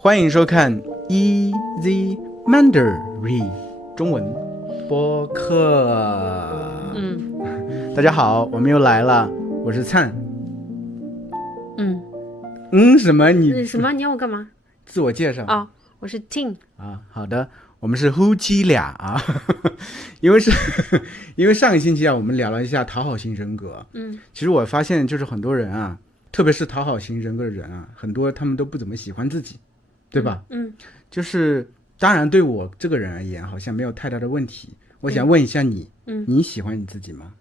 欢迎收看 Easy Mandarin 中文播客。大家好，我们又来了，我是灿。什么？你要我干嘛？自我介绍哦，我是 Ting 啊。好的，我们是夫妻俩啊。因为上个星期啊，我们聊了一下讨好型人格。其实我发现就是很多人啊，特别是讨好型人格的人啊，很多他们都不怎么喜欢自己，对吧？就是当然对我这个人而言，好像没有太大的问题。我想问一下你，你喜欢你自己吗？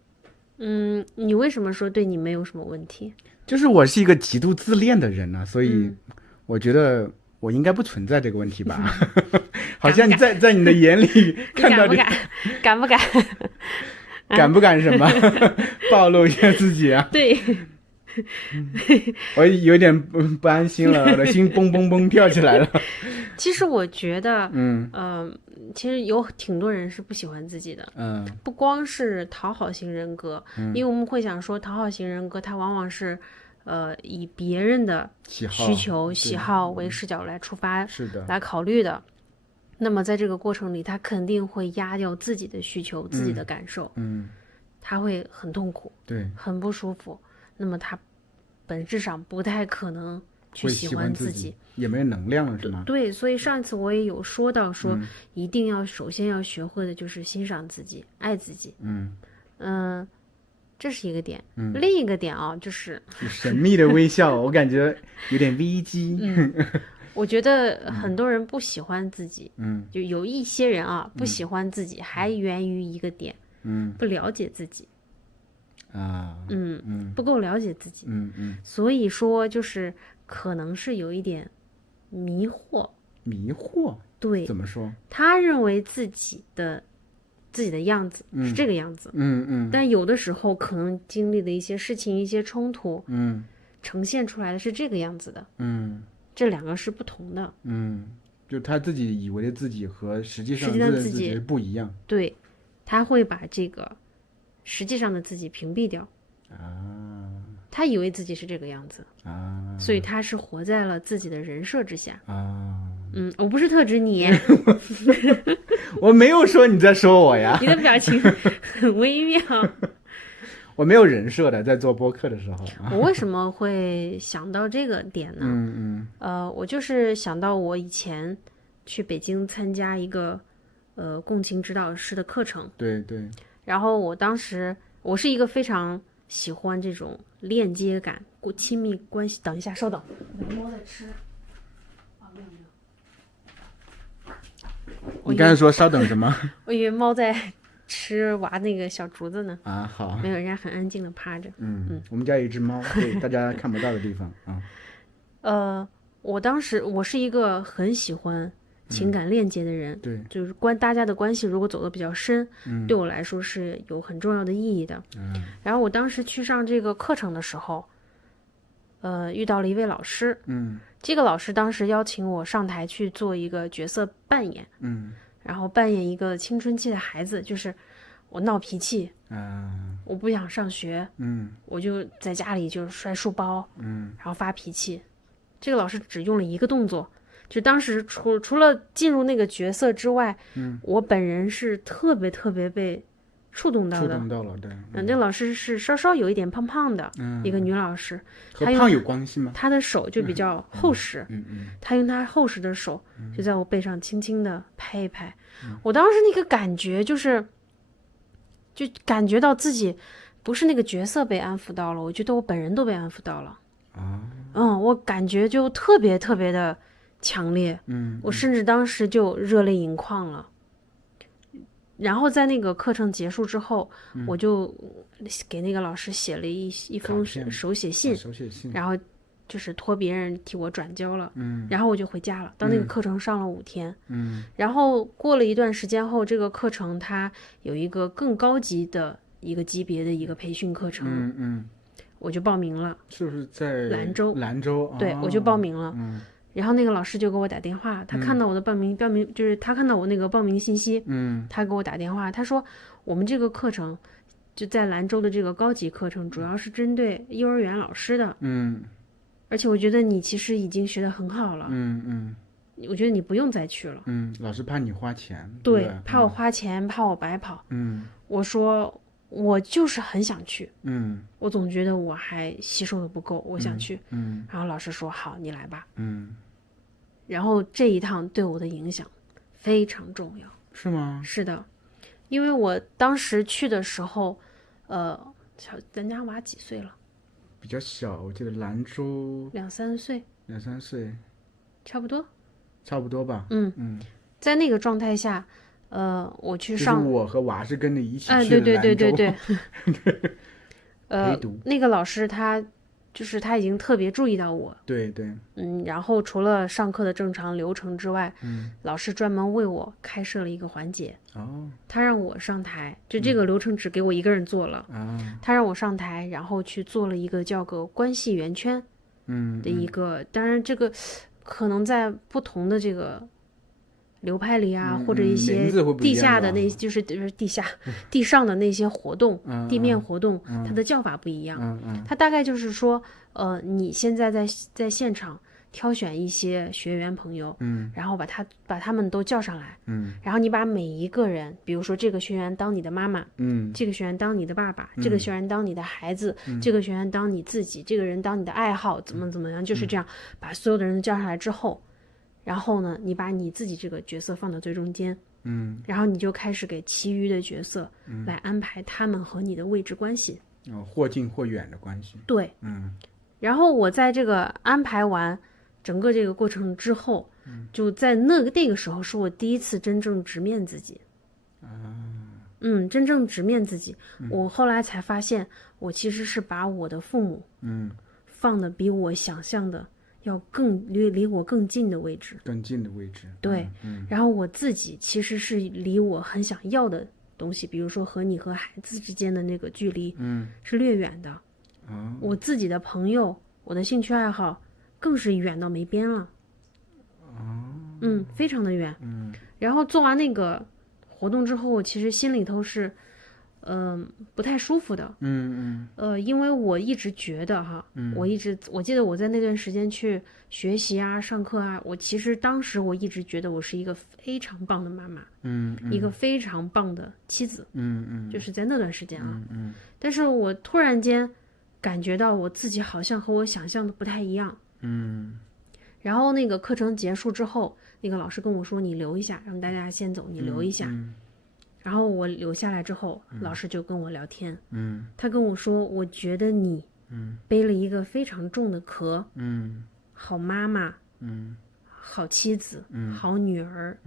你为什么说对你没有什么问题？就是我是一个极度自恋的人呢，所以我觉得我应该不存在这个问题吧。好像在你的眼里看到敢不敢？敢不敢什么？暴露一下自己啊？对。我有点不安心了，我的心蹦蹦蹦跳起来了。其实我觉得，其实有挺多人是不喜欢自己的，不光是讨好型人格，因为我们会想说，讨好型人格它往往是，以别人的需求、喜好为视角来出发，是的，来考虑的。那么在这个过程里，他肯定会压掉自己的需求、自己的感受，他会很痛苦，对，很不舒服。那么他本质上不太可能去喜欢自己，也没有能量了，是吗？对，所以上一次我也有说到，说一定要首先要学会的就是欣赏自己、爱自己。这是一个点。另一个点啊，就是神秘的微笑，我感觉有点危机。我觉得很多人不喜欢自己，就有一些人啊不喜欢自己，还源于一个点，不了解自己。不够了解自己，所以说就是可能是有一点迷惑。对，怎么说？他认为自己的样子是这个样子，但有的时候可能经历的一些事情、一些冲突，呈现出来的是这个样子的，这两个是不同的，就他自己以为的自己和实际上自己不一样，对，他会把这个实际上的自己屏蔽掉。他以为自己是这个样子，所以他是活在了自己的人设之下。我不是特指你。我没有说你在说我呀。你的表情很微妙。我没有人设的，在做播客的时候。我为什么会想到这个点呢？我就是想到我以前去北京参加一个共情指导师的课程。对。然后我是一个非常喜欢这种链接感、亲密关系。等一下，稍等，我的猫在吃。你刚才说稍等什么？我以为猫在吃挖那个小竹子呢。好，没有，人家很安静的趴着。我们家有一只猫，对，大家看不到的地方啊。我是一个很喜欢情感链接的人，对，就是大家的关系如果走得比较深，对我来说是有很重要的意义的。然后我当时去上这个课程的时候，遇到了一位老师，这个老师当时邀请我上台去做一个角色扮演，然后扮演一个青春期的孩子，就是我闹脾气，我不想上学，我就在家里就摔书包，然后发脾气。这个老师只用了一个动作，就当时除了进入那个角色之外，我本人是特别特别被触动到的。对。那老师是稍稍有一点胖胖的，一个女老师。和胖有关系吗？她的手就比较厚实，她用她厚实的手就在我背上轻轻的拍一拍。我当时那个感觉就感觉到自己不是那个角色被安抚到了，我觉得我本人都被安抚到了。我感觉就特别特别的强烈，我甚至当时就热泪盈眶了。然后在那个课程结束之后，我就给那个老师写了一封手写信，然后就是托别人替我转交了，然后我就回家了。到那个课程上了5天，然后过了一段时间后，这个课程它有一个更高级的一个级别的一个培训课程，我就报名了。是不是在兰州？对，我就报名了。然后那个老师就给我打电话，他看到我的报名就是他看到我那个报名信息，他给我打电话，他说我们这个课程就在兰州的这个高级课程，主要是针对幼儿园老师的，而且我觉得你其实已经学得很好了，我觉得你不用再去了。老师怕你花钱，对，吧怕我花钱，怕我白跑。嗯我说我就是很想去，嗯我总觉得我还吸收的不够，我想去。嗯然后老师说好，你来吧。嗯，然后这一趟对我的影响非常重要。是吗？是的，因为我当时去的时候，咱家娃几岁了？比较小，我记得兰州2、3岁， 2、3岁，差不多。差不多吧。在那个状态下，我去就是上，我和娃是跟着一起哎，去对的兰州对对对对，陪读。那个老师他已经特别注意到我，对对，然后除了上课的正常流程之外，老师专门为我开设了一个环节，哦他让我上台，就这个流程只给我一个人做了，他让我上台，然后去做了一个叫个关系圆圈的一个，当然这个可能在不同的这个流派里啊，或者一些名字会不一地样吧下的那，就是地上的那些活动，地面活动，嗯它的叫法不一样。它大概就是说，你现在在现场挑选一些学员朋友，然后把他们都叫上来，然后你把每一个人，比如说这个学员当你的妈妈，这个学员当你的爸爸，这个学员当你的孩子，这个学员当你自己，这个人当你的爱好，怎么样，就是这样，把所有的人叫上来之后，然后呢，你把你自己这个角色放到最中间，然后你就开始给其余的角色来安排他们和你的位置关系，或近或远的关系。对，然后我在这个安排完整个这个过程之后，就在那个时候是我第一次真正直面自己，真正直面自己。我后来才发现，我其实是把我的父母，放的比我想象的要更离我更近的位置，更近的位置。对，然后我自己其实是离我很想要的东西，比如说和你和孩子之间的那个距离，是略远的。我自己的朋友，我的兴趣爱好，更是远到没边了。非常的远。然后做完那个活动之后，我其实心里头是，不太舒服的。因为我一直觉得哈，我记得我在那段时间去学习啊、上课啊，其实当时我一直觉得我是一个非常棒的妈妈，一个非常棒的妻子，就是在那段时间啊，但是我突然间感觉到我自己好像和我想象的不太一样，然后那个课程结束之后，那个老师跟我说：“你留一下，让大家先走，你留一下。”然后我留下来之后，老师就跟我聊天，他跟我说：“我觉得你，背了一个非常重的壳，好妈妈，好妻子，好女儿，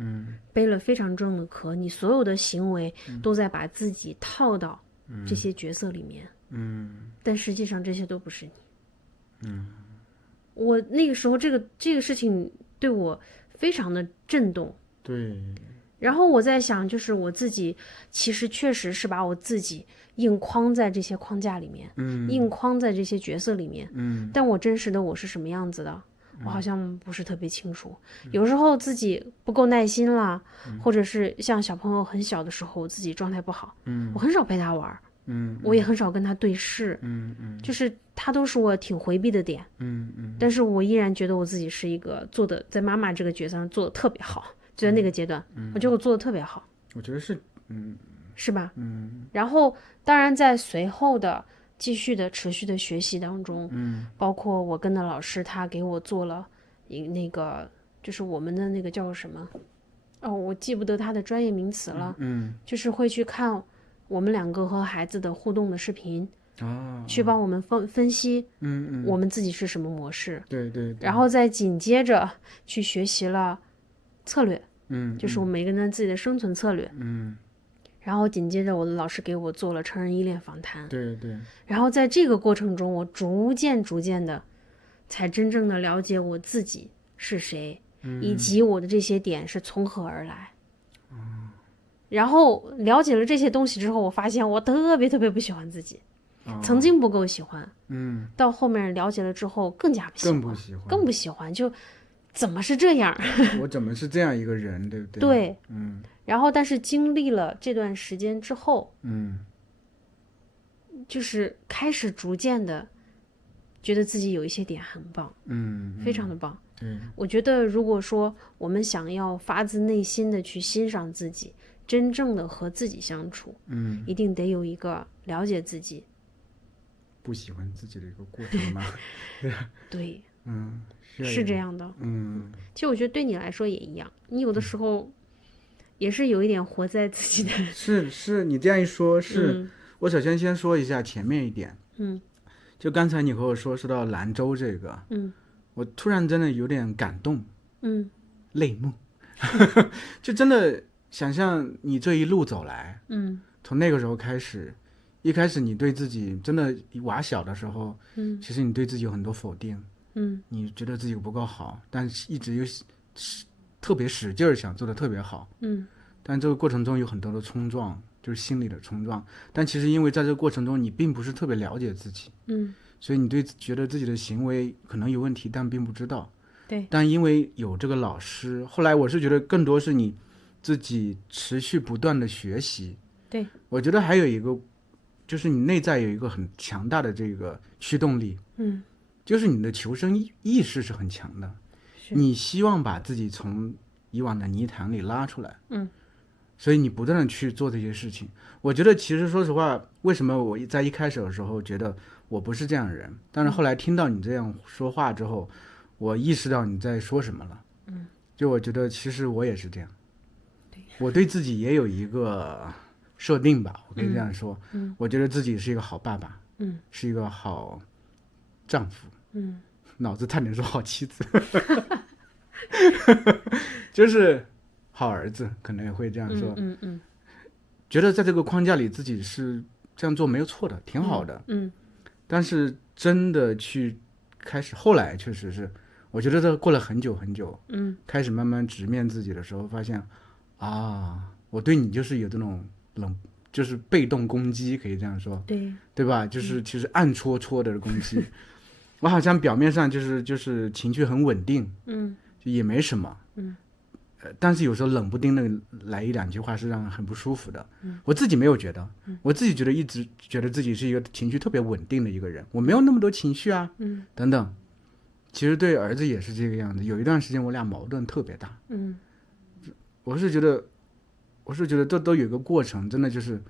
背了非常重的壳，你所有的行为都在把自己套到这些角色里面，但实际上这些都不是你。”我那个时候这个事情对我非常的震动，对。然后我在想，就是我自己其实确实是把我自己硬框在这些框架里面，硬框在这些角色里面，但我真实的我是什么样子的，我好像不是特别清楚。有时候自己不够耐心啦，或者是像小朋友很小的时候，自己状态不好，我很少陪他玩，我也很少跟他对视，就是他都是我挺回避的点，但是我依然觉得我自己是一个做的在妈妈这个角色上做的特别好，就在那个阶段，我觉得我做的特别好，我觉得是，是吧？然后当然在随后的继续的持续的学习当中，包括我跟的老师他给我做了那个就是我们的那个叫什么，我记不得他的专业名词了，就是会去看我们两个和孩子的互动的视频，去帮我们分析，我们自己是什么模式，对，然后再紧接着去学习了策略，就是我们每个人自己的生存策略，然后紧接着我的老师给我做了成人依恋访谈，对，然后在这个过程中，我逐渐的才真正的了解我自己是谁，以及我的这些点是从何而来。然后了解了这些东西之后，我发现我特别不喜欢自己，曾经不够喜欢，到后面了解了之后更加不喜欢，更不喜欢，就怎么是这样？我怎么是这样一个人，对不对？对，然后但是经历了这段时间之后，就是开始逐渐的觉得自己有一些点很棒，非常的棒。我觉得如果说我们想要发自内心的去欣赏自己，真正的和自己相处，一定得有一个了解自己不喜欢自己的一个过程吗？对，是是这样的。其实我觉得对你来说也一样，你有的时候也是有一点活在自己的是你这样一说，我首先说一下前面一点，就刚才你和我说到兰州这个，我突然真的有点感动，泪目，就真的想象你这一路走来，从那个时候开始，一开始你对自己真的娃小的时候，其实你对自己有很多否定，你觉得自己不够好，但是一直又特别使劲儿想做的特别好，但这个过程中有很多的冲撞，就是心理的冲撞，但其实因为在这个过程中你并不是特别了解自己，所以你觉得自己的行为可能有问题，但并不知道。对。但因为有这个老师，后来我是觉得更多是你自己持续不断的学习。对。我觉得还有一个，就是你内在有一个很强大的这个驱动力。就是你的求生意识是很强的，你希望把自己从以往的泥潭里拉出来。所以你不断的去做这些事情。我觉得其实说实话，为什么我在一开始的时候觉得我不是这样的人，但是后来听到你这样说话之后，我意识到你在说什么了。就我觉得其实我也是这样，我对自己也有一个设定吧，我可以这样说。我觉得自己是一个好爸爸，是一个好丈夫，脑子差点说好妻子，就是好儿子，可能也会这样说。觉得在这个框架里自己是这样做没有错的，挺好的。但是真的去开始，后来确实是，我觉得这过了很久很久，开始慢慢直面自己的时候，发现啊，我对你就是有这种就是被动攻击，可以这样说，对吧？就是其实暗戳戳的攻击。我好像表面上就是情绪很稳定，就也没什么，但是有时候冷不丁的来一两句话是让人很不舒服的。我自己没有觉得，我自己一直觉得自己是一个情绪特别稳定的一个人，我没有那么多情绪啊，等等。其实对儿子也是这个样子，有一段时间我俩矛盾特别大。我是觉得这都有一个过程，真的就是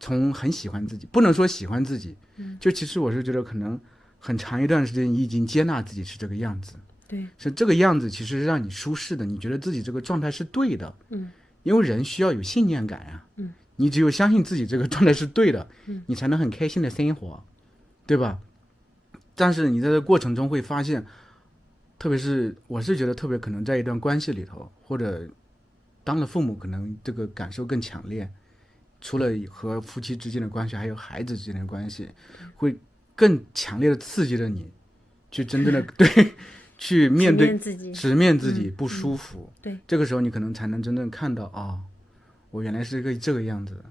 从很喜欢自己，不能说喜欢自己，就其实我是觉得可能很长一段时间你已经接纳自己是这个样子。对，是这个样子，其实是让你舒适的，你觉得自己这个状态是对的。因为人需要有信念感呀。你只有相信自己这个状态是对的，你才能很开心的生活，对吧？但是你在这个过程中会发现，特别是我是觉得特别可能在一段关系里头，或者当了父母，可能这个感受更强烈。除了和夫妻之间的关系，还有孩子之间的关系，会更强烈的刺激着你，去真正的对。去面对直面自己不舒服。对，这个时候你可能才能真正看到我原来是这个样子。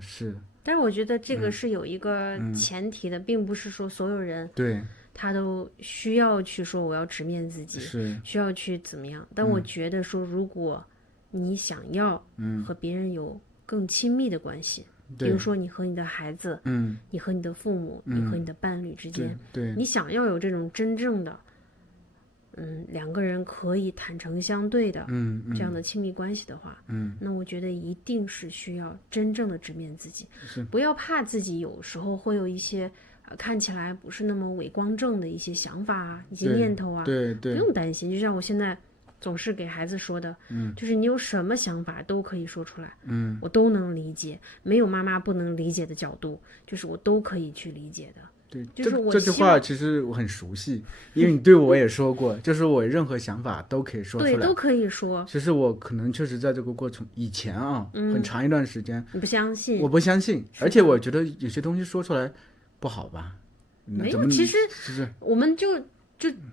是。但是我觉得这个是有一个前提的，并不是说所有人对他都需要去说我要直面自己，是需要去怎么样。但我觉得说，如果你想要和别人有更亲密的关系，比如说你和你的孩子，你和你的父母，你和你的伴侣之间，对，你想要有这种真正的两个人可以坦诚相对的这样的亲密关系的话，那我觉得一定是需要真正的直面自己，不要怕自己有时候会有一些看起来不是那么伟光正的一些想法啊，一些念头啊，对，不用担心。就像我现在总是给孩子说的，就是你有什么想法都可以说出来，我都能理解，没有妈妈不能理解的角度，就是我都可以去理解的。对，就是这句话其实我很熟悉，因为你对我也说过，就是我任何想法都可以说出来，对，都可以说。其实我可能确实在这个过程以前很长一段时间，你不相信，我不相信，而且我觉得有些东西说出来不好吧？没有，其实我们就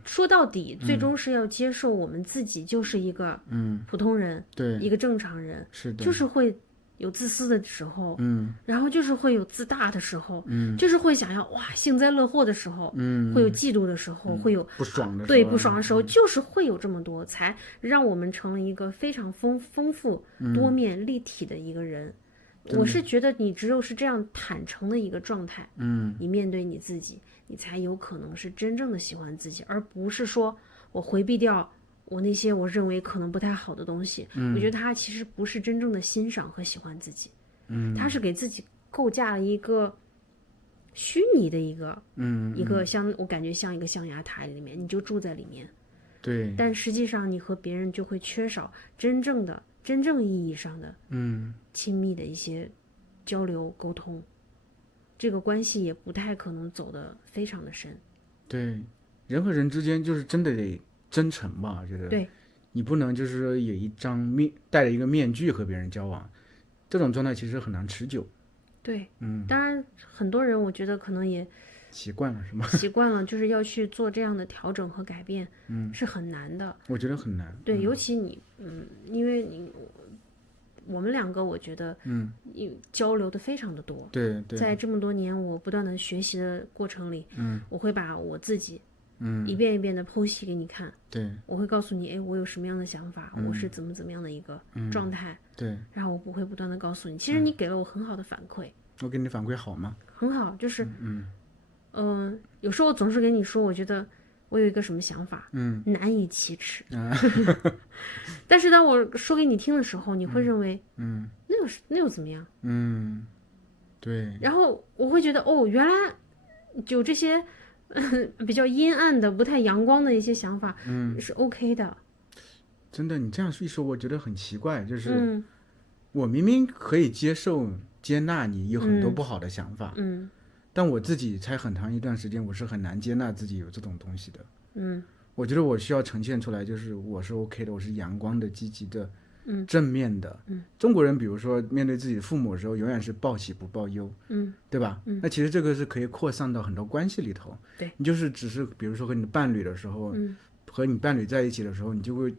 说到底，最终是要接受我们自己就是一个普通人，对，一个正常人，是的，就是会有自私的时候，然后就是会有自大的时候，就是会想要幸灾乐祸的时候，会有嫉妒的时候，会有不爽的时候，对，不爽的时候，就是会有这么多，才让我们成了一个非常丰富、多面、立体的一个人。我是觉得你只有是这样坦诚的一个状态，你面对你自己，你才有可能是真正的喜欢自己，而不是说我回避掉我那些我认为可能不太好的东西，我觉得他其实不是真正的欣赏和喜欢自己，他是给自己构架了一个虚拟的一个我感觉像一个象牙塔里面，你就住在里面，对，但实际上你和别人就会缺少真正意义上的亲密的一些交流沟通，这个关系也不太可能走得非常的深。对，人和人之间就是真的得真诚吧，我觉得。对，你不能就是说有一张戴着一个面具和别人交往，这种状态其实很难持久。对，当然很多人我觉得可能也习惯了是吗？习惯了，就是要去做这样的调整和改变，是很难的。我觉得很难。对，尤其你，因为我们两个，我觉得，交流的非常的多。对对。在这么多年我不断的学习的过程里，我会把我自己，一遍一遍的剖析给你看。对。我会告诉你，哎，我有什么样的想法，我是怎么样的一个状态。对。然后我会不断的告诉你，其实你给了我很好的反馈。我给你反馈好吗？很好，就是，有时候我总是跟你说，我觉得我有一个什么想法，难以启齿。但是当我说给你听的时候，你会认为，那又怎么样？对。然后我会觉得，哦，原来有这些比较阴暗的、不太阳光的一些想法，是 OK 的。真的，你这样一说，我觉得很奇怪，就是我明明可以接纳你有很多不好的想法，但我自己才很长一段时间，我是很难接纳自己有这种东西的。我觉得我需要呈现出来，就是我是 OK 的，我是阳光的、积极的、正面的。中国人比如说面对自己的父母的时候，永远是报喜不报忧，对吧？那其实这个是可以扩散到很多关系里头。对，你就是只是比如说和你的伴侣的时候，和你伴侣在一起的时候，你就会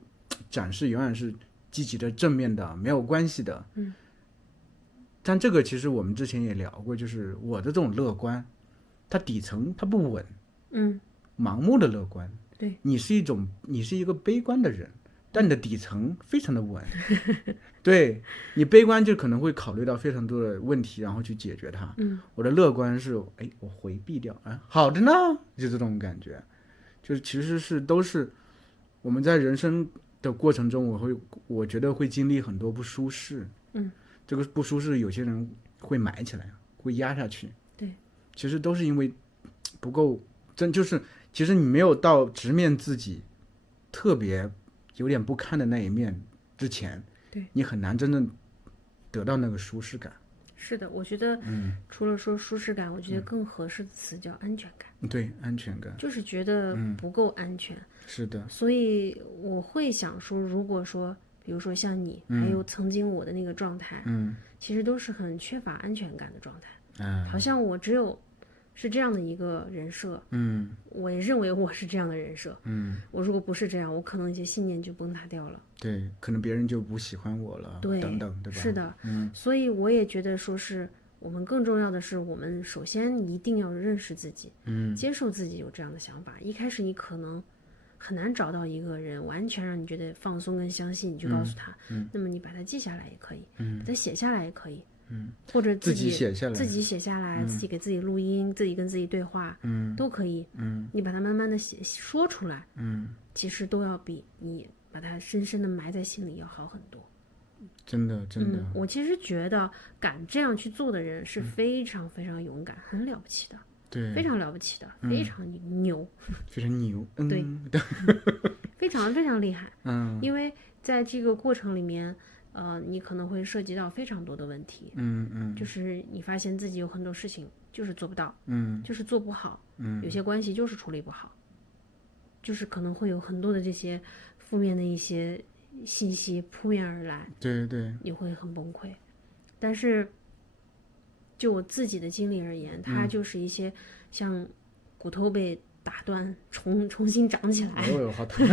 展示永远是积极的、正面的、没有关系的。但这个其实我们之前也聊过，就是我的这种乐观，它底层它不稳，盲目的乐观。对，你是一个悲观的人，但你的底层非常的稳。对，你悲观就可能会考虑到非常多的问题，然后去解决它。我的乐观是，我回避掉，好的呢，就这种感觉，就是其实都是我们在人生的过程中，我觉得会经历很多不舒适。这个不舒适，有些人会埋起来，会压下去。对，其实都是因为不够就是其实你没有到直面自己特别有点不堪的那一面之前，对，你很难真正得到那个舒适感。是的，我觉得，除了说舒适感，我觉得更合适的词叫安全感。对，安全感，就是觉得不够安全。是的，所以我会想说，如果说，比如说像你，还有曾经我的那个状态，其实都是很缺乏安全感的状态。好像我只有是这样的一个人设，我也认为我是这样的人设，我如果不是这样，我可能一些信念就崩塌掉了。对，可能别人就不喜欢我了，对，等等，对吧？是的，所以我也觉得说是我们更重要的是，我们首先一定要认识自己，接受自己有这样的想法。一开始你可能很难找到一个人完全让你觉得放松跟相信，你就告诉他，那么你把它记下来也可以，把它写下来也可以，或者自己写下来，自己给自己录音，自己跟自己对话，都可以，你把它慢慢的说出来，其实都要比你把它深深的埋在心里要好很多。真的，我其实觉得敢这样去做的人是非常非常勇敢，很了不起的。对，非常了不起的，非常牛，非常牛，对，非常非常厉害。因为在这个过程里面，你可能会涉及到非常多的问题，就是你发现自己有很多事情就是做不到，就是做不好，有些关系就是处理不好，就是可能会有很多的这些负面的一些信息扑面而来，对对，你会很崩溃。但是就我自己的经历而言，它就是一些像骨头被打断重新长起来，好疼。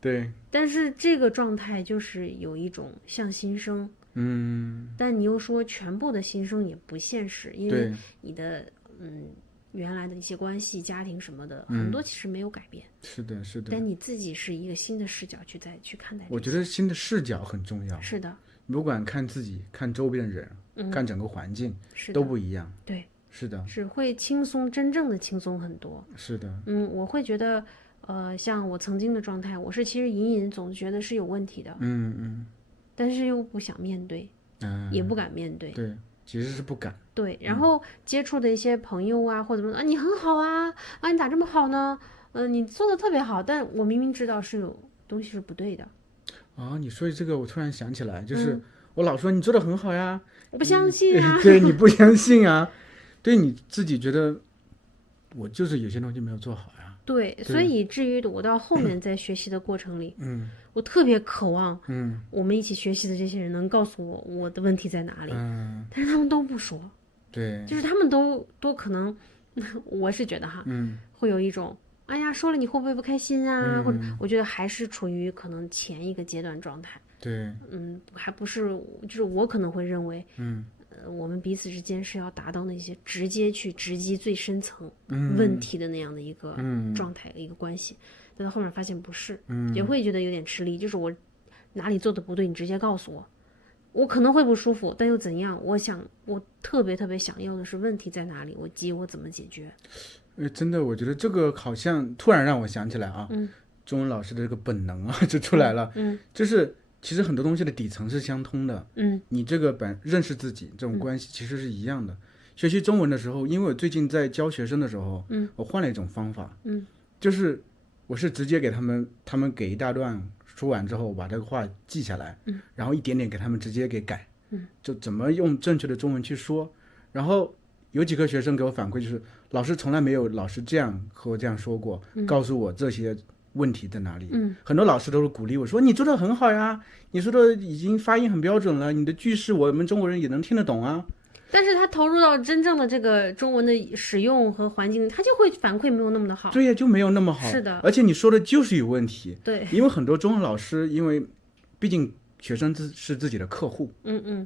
对，但是这个状态就是有一种像新生，但你又说全部的新生也不现实，因为你的原来的一些关系、家庭什么的，很多其实没有改变。是的，是的。但你自己是一个新的视角去看待。我觉得新的视角很重要。是的。不管看自己、看周边的人、看整个环境，都不一样。对，是的，是会轻松，真正的轻松很多。是的。我会觉得，像我曾经的状态，我是其实隐隐总觉得是有问题的，但是又不想面对，也不敢面对。对，其实是不敢。对，然后接触的一些朋友啊，或者怎么你很好啊，你咋这么好呢？你做的特别好，但我明明知道是有东西是不对的。你说这个，我突然想起来，就是我老说你做的很好呀，我不相信啊。对，你不相信啊，对你自己觉得我就是有些东西没有做好呀。对，所以以至于我到后面在学习的过程里，我特别渴望，我们一起学习的这些人能告诉我的问题在哪里，但是他们都不说。对，就是他们都可能，我是觉得哈，会有一种，哎呀，说了你会不会不开心啊？或者我觉得还是处于可能前一个阶段状态。对，还不是，就是我可能会认为，我们彼此之间是要达到那些直接去直击最深层问题的那样的一个状态、一个关系，但到后面发现不是，也会觉得有点吃力，就是我哪里做的不对，你直接告诉我。我可能会不舒服，但又怎样？我特别特别想要的是问题在哪里，我怎么解决？真的，我觉得这个好像突然让我想起来啊，中文老师的这个本能啊就出来了，就是其实很多东西的底层是相通的，你这个认识自己这种关系其实是一样的。学习中文的时候，因为我最近在教学生的时候，我换了一种方法，就是我是直接给他们给一大段。说完之后，我把这个话记下来，然后一点点给他们直接给改，就怎么用正确的中文去说。然后有几个学生给我反馈，就是老师从来没有老师这样和我这样说过，告诉我这些问题在哪里。很多老师都是鼓励我说你做的很好呀，你说的已经发音很标准了，你的句式我们中国人也能听得懂啊。但是他投入到真正的这个中文的使用和环境，他就会反馈没有那么的好。对呀，就没有那么好。是的，而且你说的就是有问题。对，因为很多中文老师，因为毕竟学生是自己的客户，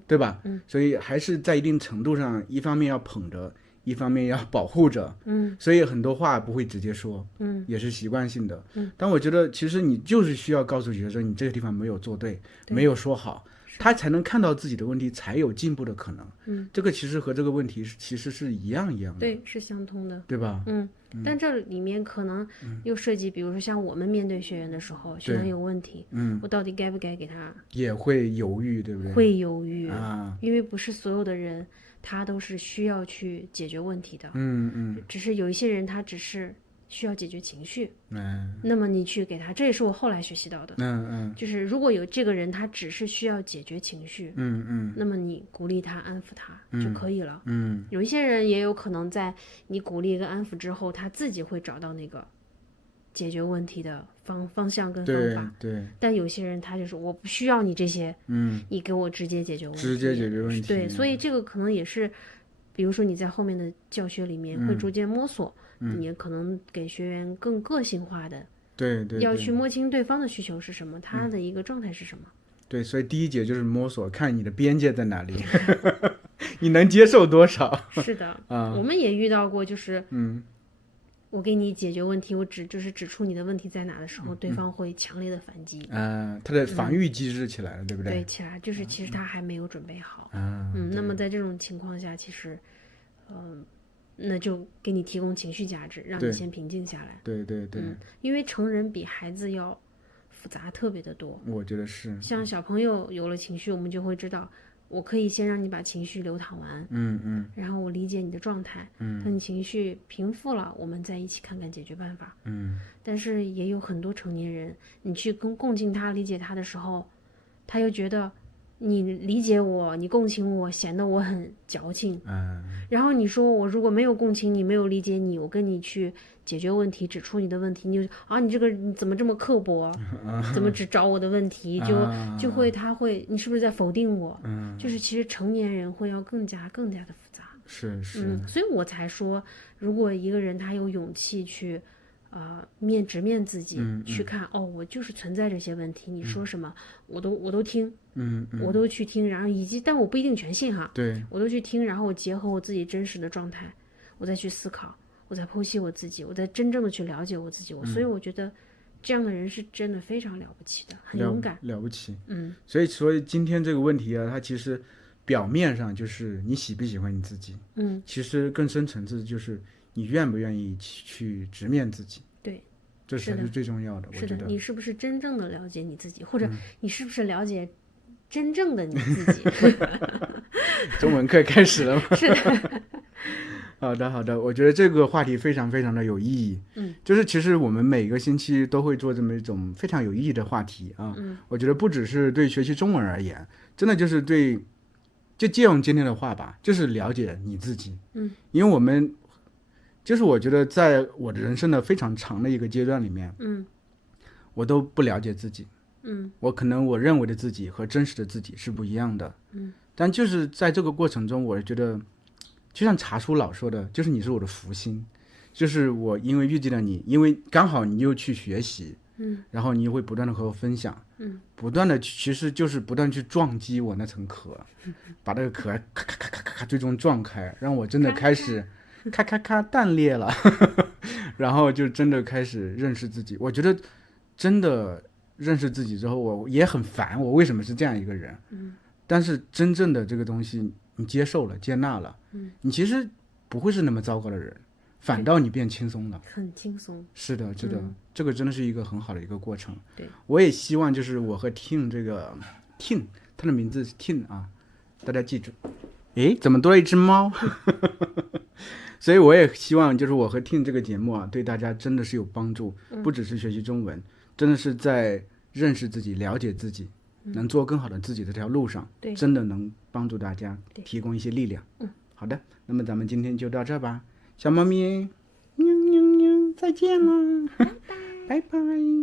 对吧？所以还是在一定程度上，一方面要捧着，一方面要保护着，所以很多话不会直接说，也是习惯性的。但我觉得其实你就是需要告诉学生，你这个地方没有做对，没有说好。他才能看到自己的问题，才有进步的可能。这个其实和这个问题其实是一样的，对，是相通的，对吧？但这里面可能又涉及，比如说像我们面对学员的时候，学员有问题，我到底该不该给他？也会犹豫，对不对？会犹豫啊，因为不是所有的人他都是需要去解决问题的，只是有一些人他只是需要解决情绪，那么你去给他，这也是我后来学习到的，就是如果有这个人他只是需要解决情绪，那么你鼓励他、安抚他就可以了，有一些人也有可能在你鼓励跟安抚之后，他自己会找到那个解决问题的方向跟方法，对，但有些人他就是我不需要你这些，你给我直接解决问题，直接解决问题，对，所以这个可能也是，比如说你在后面的教学里面会逐渐摸索。你可能给学员更个性化的，对，要去摸清对方的需求是什么，他的一个状态是什么。对，所以第一节就是摸索，看你的边界在哪里，你能接受多少？是的，我们也遇到过，就是我给你解决问题，我指出你的问题在哪的时候，对方会强烈的反击。他的防御机制起来了，对不对？对，起来就是其实他还没有准备好。那么在这种情况下，其实，那就给你提供情绪价值，让你先平静下来。对，因为成人比孩子要复杂特别的多。我觉得是。像小朋友有了情绪，我们就会知道，我可以先让你把情绪流淌完，然后我理解你的状态，等你情绪平复了，我们再一起看看解决办法。但是也有很多成年人，你去共情他、理解他的时候，他又觉得。你理解我，你共情我，显得我很矫情。然后你说我如果没有共情你，没有理解你，我跟你去解决问题，指出你的问题，你这个你怎么这么刻薄？怎么只找我的问题？就会他会，你是不是在否定我？就是其实成年人会要更加的复杂。是。所以我才说，如果一个人他有勇气去。直面自己，去看我就是存在这些问题，你说什么我都听，我都去听，然后但我不一定全信哈，对，我都去听，然后我结合我自己真实的状态，我再去思考，我再剖析我自己，我再真正的去了解我自己，所以我觉得这样的人是真的非常了不起的，很勇敢，了不起，所以今天这个问题啊，它其实表面上就是你喜不喜欢你自己，其实更深层次就是你愿不愿意去直面自己。这才是最重要的。我是的，觉得你是不是真正的了解你自己，或者你是不是了解真正的你自己？中文课开始了吗？是的。好的，好的，我觉得这个话题非常非常的有意义。就是其实我们每个星期都会做这么一种非常有意义的话题啊。我觉得不只是对学习中文而言，真的就是就借用今天的话吧，就是了解你自己。因为我们就是我觉得在我的人生的非常长的一个阶段里面，我都不了解自己。我可能我认为的自己和真实的自己是不一样的。但就是在这个过程中，我觉得就像茶叔老说的，就是你是我的福星，就是我因为遇见了你，因为刚好你又去学习，然后你又会不断的和我分享，不断的其实就是不断去撞击我那层壳，把那个壳咔咔咔咔咔咔最终撞开，让我真的开始咔咔咔断裂了，然后就真的开始认识自己。我觉得真的认识自己之后，我也很烦，我为什么是这样一个人？但是真正的这个东西你接受了接纳了，你其实不会是那么糟糕的人，反倒你变轻松了，很轻松。是的，是的，这个真的是一个很好的一个过程。对，我也希望就是我和 Tim 这个 Tim， 他的名字是 Tim 啊，大家记住。诶，怎么多了一只猫？所以我也希望就是我和 Tim 这个节目啊，对大家真的是有帮助，不只是学习中文，真的是在认识自己、了解自己，能做更好的自己这条路上，真的能帮助大家提供一些力量。好的，那么咱们今天就到这吧，小猫咪，喵喵喵，再见了，拜拜。